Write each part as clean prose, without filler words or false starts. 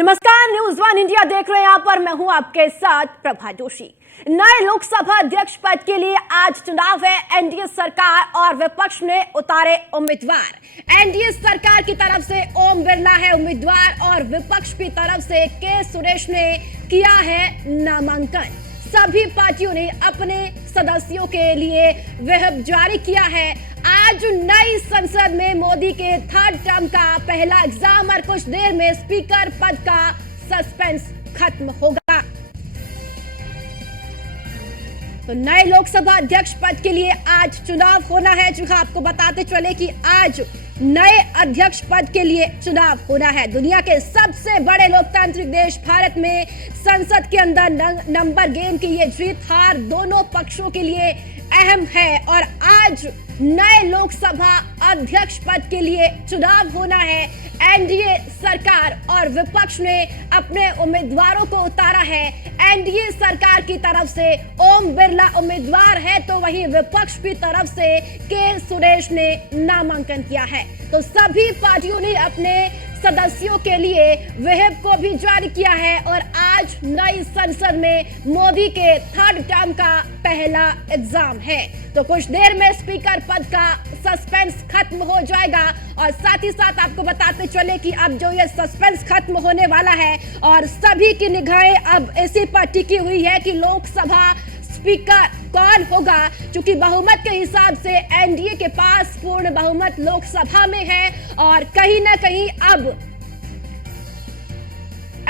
नमस्कार, news one India देख रहे हैं। यहाँ पर मैं हूं आपके साथ प्रभा जोशी। नए लोकसभा अध्यक्ष पद के लिए आज चुनाव है। एनडीए सरकार और विपक्ष ने उतारे उम्मीदवार। एनडीए सरकार की तरफ से ओम बिरला है उम्मीदवार और विपक्ष की तरफ से के सुरेश ने किया है नामांकन। सभी पार्टियों ने अपने सदस्यों के लिए व्हिप जारी किया है। आज नई संसद में मोदी के थर्ड टर्म का पहला एग्जाम और कुछ देर में स्पीकर पद का सस्पेंस खत्म होगा। तो नए लोकसभा अध्यक्ष पद के लिए आज चुनाव होना है। जी हाँ, आपको बताते चले कि आज नए अध्यक्ष पद के लिए चुनाव होना है। दुनिया के सबसे बड़े लोकतांत्रिक देश भारत में संसद के अंदर नंबर गेम की ये जीत हार दोनों पक्षों के लिए अहम है और आज नए लोकसभा अध्यक्ष पद के लिए चुनाव होना है। एनडीए सरकार और विपक्ष ने अपने उम्मीदवारों को उतारा है। एनडीए सरकार की तरफ से ओम बिरला उम्मीदवार है तो वहीं विपक्ष की तरफ से के सुरेश ने नामांकन किया है। तो सभी पार्टियों ने अपने सदस्यों के लिए व्हिप को भी जारी किया है और आज नई संसद में मोदी के थर्ड टर्म का पहला एग्जाम है। तो कुछ देर में स्पीकर पद का सस्पेंस खत्म हो जाएगा और साथ ही साथ आपको बताते चले कि अब जो ये सस्पेंस खत्म होने वाला है और सभी की निगाहें अब इसी पर टिकी हुई है कि लोकसभा स्पीकर कौन होगा। क्योंकि बहुमत के हिसाब से एनडीए के पास पूर्ण बहुमत लोकसभा में है और कहीं ना कहीं अब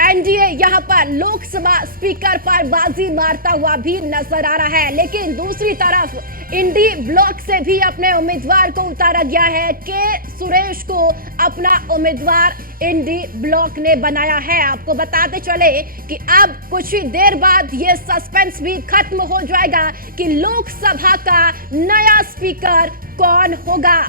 एनडीए यहां पर लोकसभा स्पीकर पर बाजी मारता हुआ भी नजर आ रहा है। लेकिन दूसरी तरफ इंडी ब्लॉक से भी अपने उम्मीदवार को उतारा गया है। के सुरेश को अपना उम्मीदवार इंडी ब्लॉक ने बनाया है। आपको बताते चले कि अब कुछ ही देर बाद ये सस्पेंस भी खत्म हो जाएगा कि लोकसभा का नया स्पीकर कौन होगा।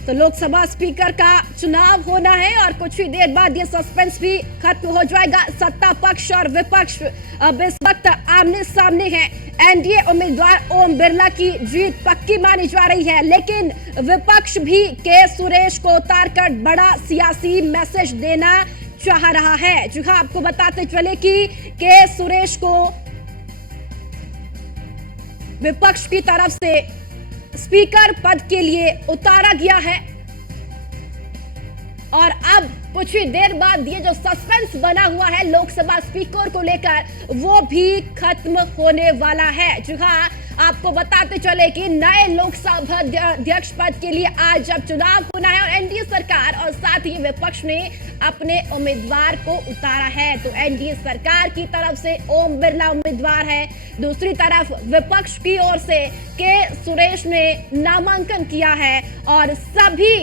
तो लोकसभा स्पीकर का चुनाव होना है और कुछ ही देर बाद ये सस्पेंस भी खत्म हो जाएगा। सत्ता पक्ष और विपक्ष अब इस वक्त आमने सामने हैं। एनडीए उम्मीदवार ओम बिरला की जीत पक्की मानी जा रही है, लेकिन विपक्ष भी के सुरेश को उतारकर बड़ा सियासी मैसेज देना चाह रहा है। जी हाँ, आपको बताते चले कि के सुरेश को विपक्ष की तरफ से स्पीकर पद के लिए उतारा गया है और अब कुछ ही देर बाद ये जो सस्पेंस बना हुआ है लोकसभा स्पीकर को लेकर वो भी खत्म होने वाला है। जी हाँ, आपको बताते चले कि नए लोकसभा अध्यक्ष पद के लिए आज जब चुनाव होना है और एनडीए सरकार और साथ ही विपक्ष ने अपने उम्मीदवार को उतारा है। तो एनडीए सरकार की तरफ से ओम बिरला उम्मीदवार है, दूसरी तरफ विपक्ष की ओर से के सुरेश ने नामांकन किया है और सभी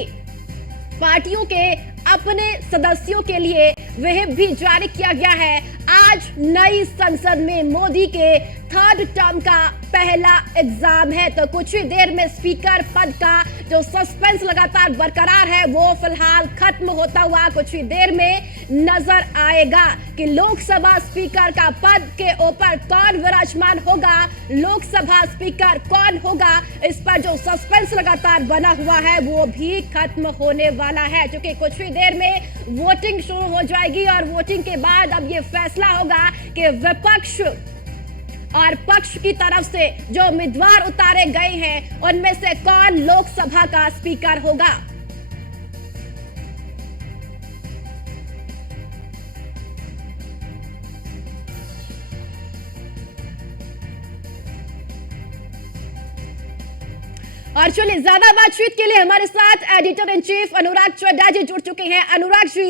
पार्टियों के अपने सदस्यों के लिए व्हिप भी जारी किया गया है। आज नई संसद में मोदी के थर्ड टर्म का पहला एग्जाम है। तो कुछ ही देर में स्पीकर पद का जो सस्पेंस लगातार बरकरार है वो फिलहाल खत्म होता हुआ कुछ ही देर में नजर आएगा कि लोकसभा स्पीकर का पद के ऊपर कौन विराजमान होगा, लोकसभा स्पीकर कौन होगा। इस पर जो सस्पेंस लगातार बना हुआ है वो भी खत्म होने वाला है, क्योंकि कुछ ही देर में वोटिंग शुरू हो जाएगी और वोटिंग के बाद अब ये फैसला होगा कि विपक्ष और पक्ष की तरफ से जो उम्मीदवार उतारे गए हैं उनमें से कौन लोकसभा का स्पीकर होगा। और चलिए, ज्यादा बातचीत के लिए हमारे साथ एडिटर इन चीफ अनुराग चड्ढा जी जुड़ चुके हैं। अनुराग जी,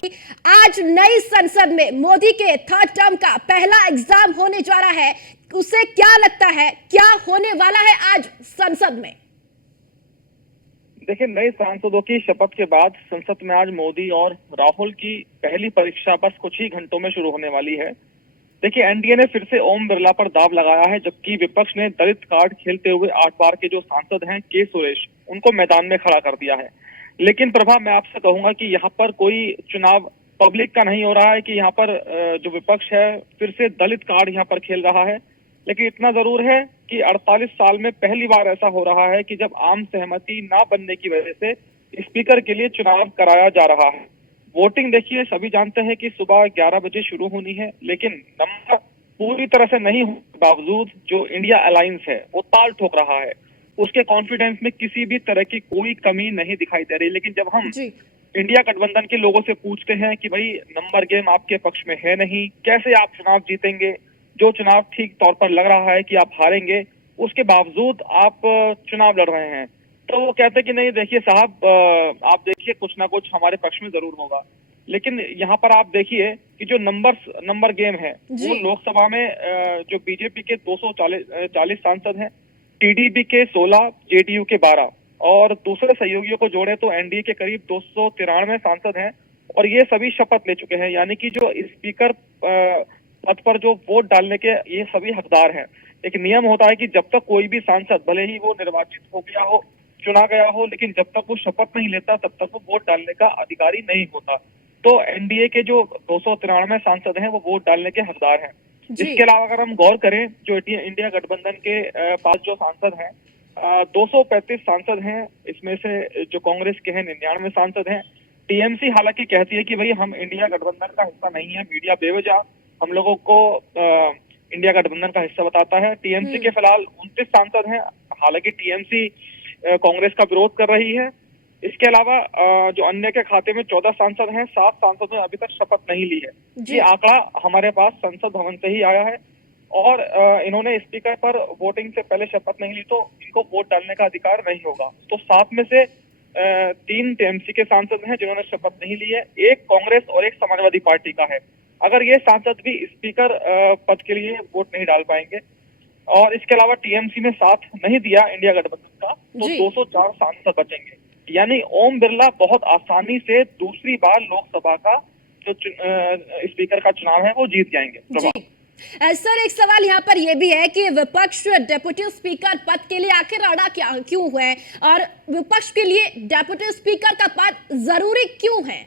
आज नई संसद में मोदी के थर्ड टर्म का पहला एग्जाम होने जा रहा है, उसे क्या लगता है क्या होने वाला है आज संसद में? देखिए, नए सांसदों की शपथ के बाद संसद में आज मोदी और राहुल की पहली परीक्षा बस कुछ ही घंटों में शुरू होने वाली है। देखिए, एनडीए ने फिर से ओम बिरला पर दाव लगाया है, जबकि विपक्ष ने दलित कार्ड खेलते हुए 8 बार के जो सांसद हैं के सुरेश, उनको मैदान में खड़ा कर दिया है। लेकिन प्रभा, मैं आपसे कहूंगा कि यहाँ पर कोई चुनाव पब्लिक का नहीं हो रहा है कि यहाँ पर जो विपक्ष है फिर से दलित कार्ड यहाँ पर खेल रहा है। लेकिन इतना जरूर है कि 48 साल में पहली बार ऐसा हो रहा है कि जब आम सहमति ना बनने की वजह से स्पीकर के लिए चुनाव कराया जा रहा है। वोटिंग देखिए, सभी जानते हैं कि सुबह 11 बजे शुरू होनी है, लेकिन नंबर पूरी तरह से नहीं होने के बावजूद जो इंडिया अलायंस है वो ताल ठोक रहा है। उसके कॉन्फिडेंस में किसी भी तरह की कोई कमी नहीं दिखाई दे रही। लेकिन जब हम जी इंडिया गठबंधन के लोगों से पूछते हैं कि भाई नंबर गेम आपके पक्ष में है नहीं, कैसे आप चुनाव जीतेंगे, जो चुनाव ठीक तौर पर लग रहा है कि आप हारेंगे, उसके बावजूद आप चुनाव लड़ रहे हैं, तो वो कहते हैं कि नहीं देखिए साहब, आप देखिए कुछ ना कुछ हमारे पक्ष में जरूर होगा। लेकिन यहाँ पर आप देखिए कि जो नंबर गेम है वो लोकसभा में जो बीजेपी के 240 सांसद हैं, टीडीपी के 16, जेडीयू के 12 और दूसरे सहयोगियों को जोड़े तो एनडीए के करीब 293 सांसद हैं और ये सभी शपथ ले चुके हैं। यानी कि जो स्पीकर पद पर जो वोट डालने के ये सभी हकदार हैं। एक नियम होता है कि जब तक कोई भी सांसद, भले ही वो निर्वाचित हो गया हो, चुना गया हो, लेकिन जब तक वो शपथ नहीं लेता तब तक वो वोट डालने का अधिकारी नहीं होता। तो एनडीए के जो 293 सांसद हैं वो वोट डालने के हकदार हैं। इसके अलावा अगर हम गौर करें, जो इंडिया गठबंधन के पास जो सांसद हैं, 235 सांसद हैं, इसमें से जो कांग्रेस के हैं 99 सांसद हैं। टीएमसी हालांकि कहती है कि भाई हम इंडिया गठबंधन का हिस्सा नहीं है, मीडिया बेवजह हम लोगों को इंडिया गठबंधन का हिस्सा बताता है। टीएमसी के फिलहाल 29 सांसद हैं, हालांकि टीएमसी कांग्रेस का विरोध कर रही है। इसके अलावा जो अन्य के खाते में 14 सांसद हैं, 7 सांसदों ने अभी तक शपथ नहीं ली है। ये आंकड़ा हमारे पास संसद भवन से ही आया है और इन्होंने स्पीकर पर वोटिंग से पहले शपथ नहीं ली तो इनको वोट डालने का अधिकार नहीं होगा। तो 7 में से 3 टीएमसी के सांसद हैं जिन्होंने शपथ नहीं ली है, एक कांग्रेस और एक समाजवादी पार्टी का है। अगर ये सांसद भी स्पीकर पद के लिए वोट नहीं डाल पाएंगे और इसके अलावा टीएमसी ने साथ नहीं दिया इंडिया गठबंधन का, तो 204 सांसद बचेंगे। यानी ओम बिरला बहुत आसानी से दूसरी बार लोकसभा का जो स्पीकर का चुनाव है वो जीत जाएंगे। सर, एक सवाल यहाँ पर यह भी है कि विपक्ष डेप्यूटी स्पीकर पद के लिए आखिर अड़ा क्यों है और विपक्ष के लिए डेप्यूटी स्पीकर का पद जरूरी क्यों है?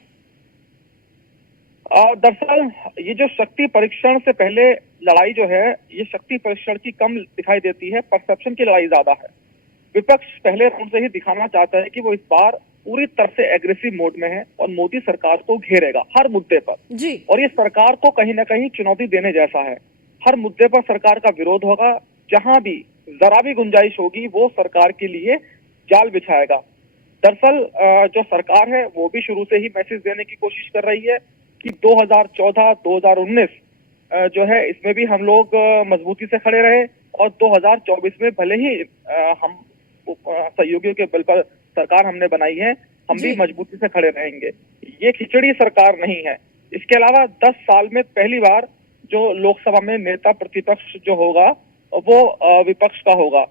दरअसल ये जो शक्ति परीक्षण से पहले लड़ाई जो है, ये शक्ति परीक्षण की कम दिखाई देती है, परसेप्शन की लड़ाई ज्यादा है। विपक्ष पहले राउंड से ही दिखाना चाहता है कि वो इस बार पूरी तरह से एग्रेसिव मोड में है और मोदी सरकार को घेरेगा हर मुद्दे पर जी। और ये सरकार को कहीं ना कहीं चुनौती देने जैसा है। हर मुद्दे पर सरकार का विरोध होगा, जहां भी जरा भी गुंजाइश होगी वो सरकार के लिए जाल बिछाएगा। दरअसल जो सरकार है वो भी शुरू से ही मैसेज देने की कोशिश कर रही है कि 2014-2019 जो है इसमें भी हम लोग मजबूती से खड़े रहे और 2024 में भले ही हम सहयोगियों के बल पर सरकार हमने बनाई है, हम भी मजबूती से खड़े रहेंगे। ये खिचड़ी सरकार नहीं है। इसके अलावा 10 साल में पहली बार जो लोकसभा में नेता प्रतिपक्ष जो होगा वो विपक्ष का होगा।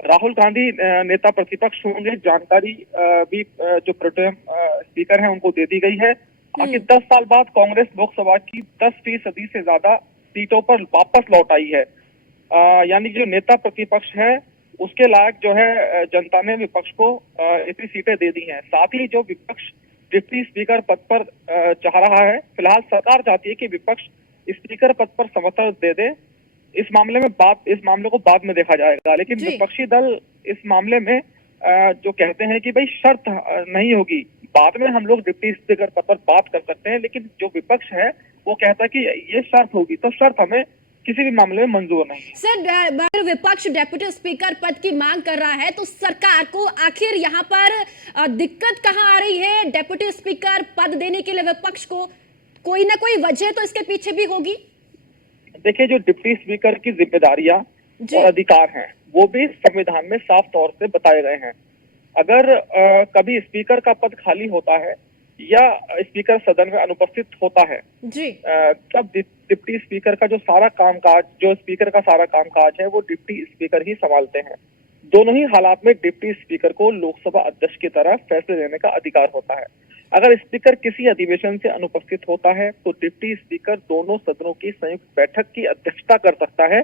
राहुल गांधी नेता प्रतिपक्ष होंगे, जानकारी भी जो प्रोटेम स्पीकर हैं उनको दे दी गई है। आखिर 10 साल बाद कांग्रेस लोकसभा की 10% से ज्यादा सीटों पर वापस लौट आई है। यानी जो नेता प्रतिपक्ष है उसके लायक जो है जनता ने विपक्ष को इतनी सीटें दे दी हैं। साथ ही जो विपक्ष डिप्टी स्पीकर पद पर चाह रहा है, फिलहाल सरकार चाहती है कि विपक्ष स्पीकर पद पर समर्थन दे दे। इस मामले को बाद में देखा जाएगा, लेकिन विपक्षी दल इस मामले में जो कहते हैं कि भाई शर्त नहीं होगी, बाद में हम लोग डिप्टी स्पीकर पद पर बात कर सकते हैं, लेकिन जो विपक्ष है वो कहता है कि ये शर्त होगी, तो शर्त हमें किसी भी मामले में मंजूर नहीं। सर, विपक्ष डेप्यूटी स्पीकर पद की मांग कर रहा है तो सरकार को आखिर यहाँ पर दिक्कत कहाँ आ रही है? डेप्यूटी स्पीकर पद देने के लिए विपक्ष को कोई ना कोई वजह तो इसके पीछे भी होगी। देखिए, जो डिप्टी स्पीकर की जिम्मेदारियां और अधिकार हैं वो भी संविधान में साफ तौर से बताए गए हैं। अगर कभी स्पीकर का पद खाली होता है या स्पीकर सदन में अनुपस्थित होता है जी, तब डिप्टी स्पीकर का जो सारा कामकाज, जो स्पीकर का सारा कामकाज है वो डिप्टी स्पीकर ही संभालते हैं। दोनों ही हालात में डिप्टी स्पीकर को लोकसभा अध्यक्ष की तरह फैसले लेने का अधिकार होता है। अगर स्पीकर किसी अधिवेशन से अनुपस्थित होता है तो डिप्टी स्पीकर दोनों सदनों की संयुक्त बैठक की अध्यक्षता कर सकता है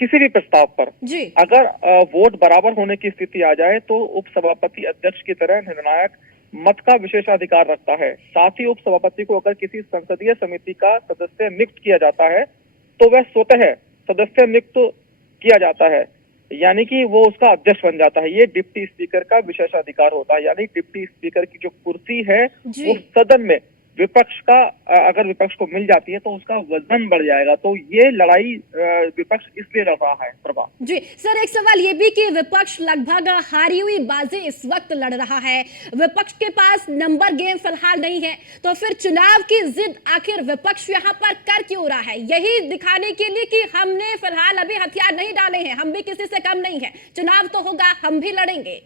किसी भी प्रस्ताव पर जी। अगर वोट बराबर होने की स्थिति आ जाए तो उपसभापति अध्यक्ष की तरह निर्णायक मत का विशेषाधिकार रखता है। साथ ही उपसभापति को अगर किसी संसदीय समिति का सदस्य नियुक्त किया जाता है तो वह स्वतः सदस्य नियुक्त किया जाता है। यानी कि वो उसका अध्यक्ष बन जाता है। ये डिप्टी स्पीकर का विशेषाधिकार होता है, यानी डिप्टी स्पीकर की जो कुर्सी है जी। वो सदन में विपक्ष का अगर विपक्ष को मिल जाती है तो उसका वजन बढ़ जाएगा। तो ये लड़ाई विपक्ष इसलिए लड़ रहा है। प्रभा जी सर, एक सवाल ये भी कि विपक्ष लगभग हारी हुई बाजी इस वक्त लड़ रहा है, विपक्ष के पास नंबर गेम फिलहाल नहीं है, तो फिर चुनाव की जिद आखिर विपक्ष यहाँ पर कर क्यों रहा है? यही दिखाने के लिए कि हमने फिलहाल अभी हथियार नहीं डाले हैं, हम भी किसी से कम नहीं है, चुनाव तो होगा, हम भी लड़ेंगे।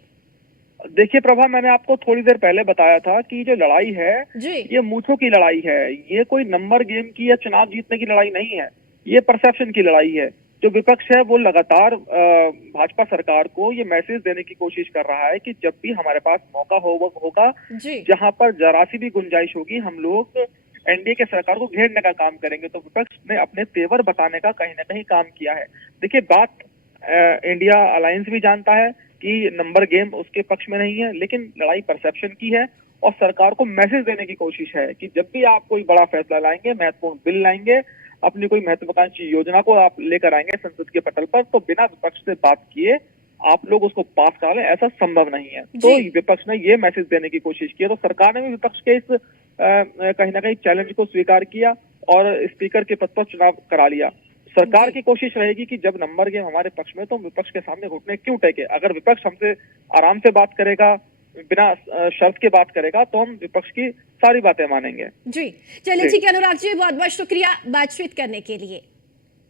देखिए प्रभा, मैंने आपको थोड़ी देर पहले बताया था कि जो लड़ाई है जी। ये मूंछों की लड़ाई है। ये कोई नंबर गेम की या चुनाव जीतने की लड़ाई नहीं है, ये परसेप्शन की लड़ाई है। जो विपक्ष है वो लगातार भाजपा सरकार को ये मैसेज देने की कोशिश कर रहा है कि जब भी हमारे पास मौका होगा, जहां पर जरा सी भी गुंजाइश होगी, हम लोग एनडीए के सरकार को घेरने का काम करेंगे। तो विपक्ष ने अपने तेवर बताने का कहीं ना कहीं काम किया है। देखिए, बात इंडिया अलायंस भी जानता है कि नंबर गेम उसके पक्ष में नहीं है, लेकिन लड़ाई परसेप्शन की है और सरकार को मैसेज देने की कोशिश है कि जब भी आप कोई बड़ा फैसला लाएंगे, महत्वपूर्ण बिल लाएंगे, अपनी कोई महत्वाकांक्षी योजना को आप लेकर आएंगे संसद के पटल पर, तो बिना विपक्ष से बात किए आप लोग उसको पास करा लें, ऐसा संभव नहीं है। तो विपक्ष ने ये मैसेज देने की कोशिश की है। तो सरकार ने भी विपक्ष के इस कहीं ना कहीं चैलेंज को स्वीकार किया और स्पीकर के पद पर चुनाव करा लिया। सरकार की कोशिश रहेगी कि जब नंबर गेम हमारे पक्ष में, तो विपक्ष के सामने घुटने क्यों टेके। अगर विपक्ष हमसे आराम से बात करेगा, बिना शर्त के बात करेगा, तो हम विपक्ष की सारी बातें मानेंगे। जी चलिए, ठीक है अनुराग जी, बहुत बहुत शुक्रिया बातचीत करने के लिए।